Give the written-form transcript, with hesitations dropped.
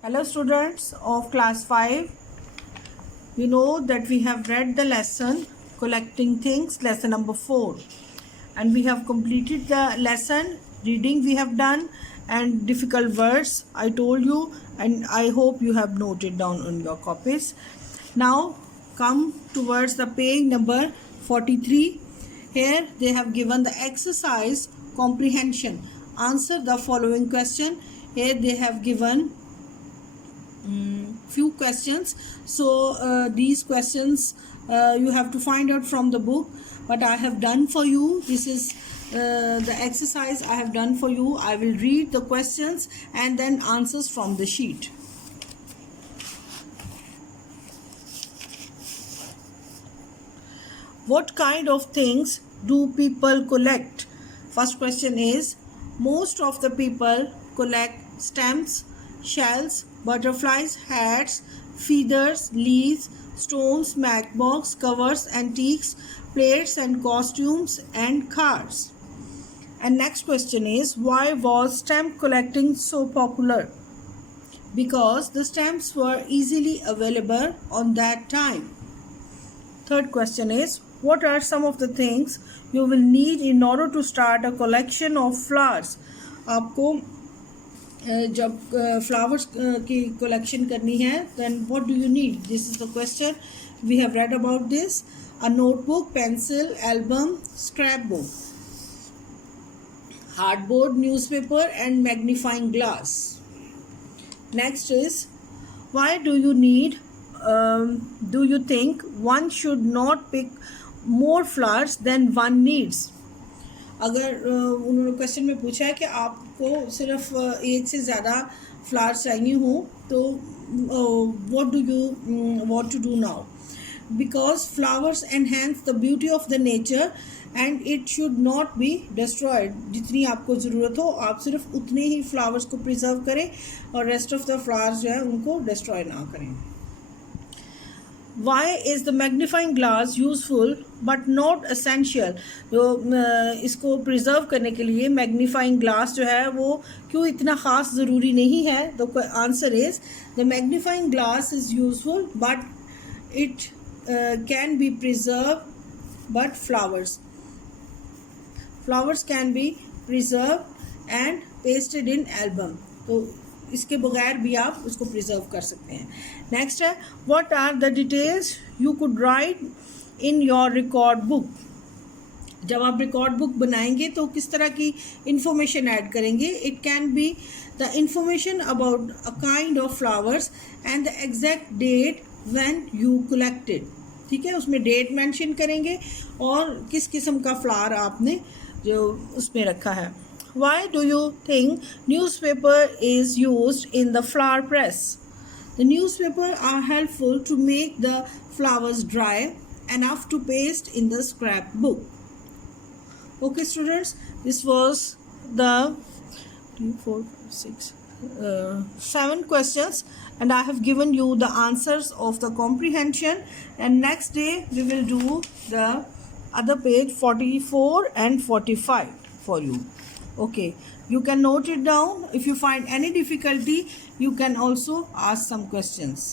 Hello students of class 5. You know that we have read the lesson collecting things, lesson number 4, and we have completed the lesson. Reading we have done and difficult words I told you, and I hope you have noted down on your copies. Now come towards the page number 43. Here they have given the exercise comprehension. Answer the following question. Here they have given few questions, so these questions you have to find out from the book, but I have done for you. This is the exercise I have done for you. I will read the questions and then answers from the sheet. What kind of things do people collect? First question is, most of the people collect stamps, shells, butterflies, hats, feathers, leaves, stones, matchbox, covers, antiques, plates and costumes, and cards. And next question is, why was stamp collecting so popular? Because the stamps were easily available on that time. Third question is, what are some of the things you will need in order to start a collection of flowers? आपको जब flowers की collection करनी है, then what do you need? This is the question. We have read about this. A notebook, pencil, album, scrapbook, hardboard, newspaper, and magnifying glass. Next is, why do you need? Do you think one should not pick more flowers than one needs? अगर उन्होंने question में पूछा है कि आपको सिर्फ एक से ज़्यादा फ्लावर्स चाहिए हो तो what do you want to do now? Because flowers enhance the beauty of the nature and it should not be destroyed. जितनी आपको ज़रूरत हो आप सिर्फ उतने ही फ्लावर्स को प्रिजर्व करें और रेस्ट ऑफ द फ्लावर्स जो है उनको डिस्ट्रॉय ना करें. Why is the magnifying glass useful but not essential? जो इसको प्रिजर्व करने के लिए मैग्नीफाइंग ग्लास जो है वो क्यों इतना ख़ास ज़रूरी नहीं है? The answer is the magnifying glass is useful but it can be preserve but flowers can be preserve and pasted in album. तो इसके बगैर भी आप उसको प्रिजर्व कर सकते हैं. नेक्स्ट है, what are the details you could write in your record book? जब आप रिकॉर्ड बुक बनाएंगे तो किस तरह की इंफॉर्मेशन ऐड करेंगे? It can be the information about a kind of flowers and the exact date when you collected. ठीक है, उसमें डेट मेंशन करेंगे और किस किस्म का फ्लावर आपने जो उसमें रखा है. Why do you think newspaper is used in the flower press? The newspaper are helpful to make the flowers dry enough to paste in the scrapbook. Okay students, this was the 2, 4, 5, 6, 7 questions and I have given you the answers of the comprehension, and next day we will do the other page 44 and 45 for you. Okay, you can note it down. If you find any difficulty, you can also ask some questions.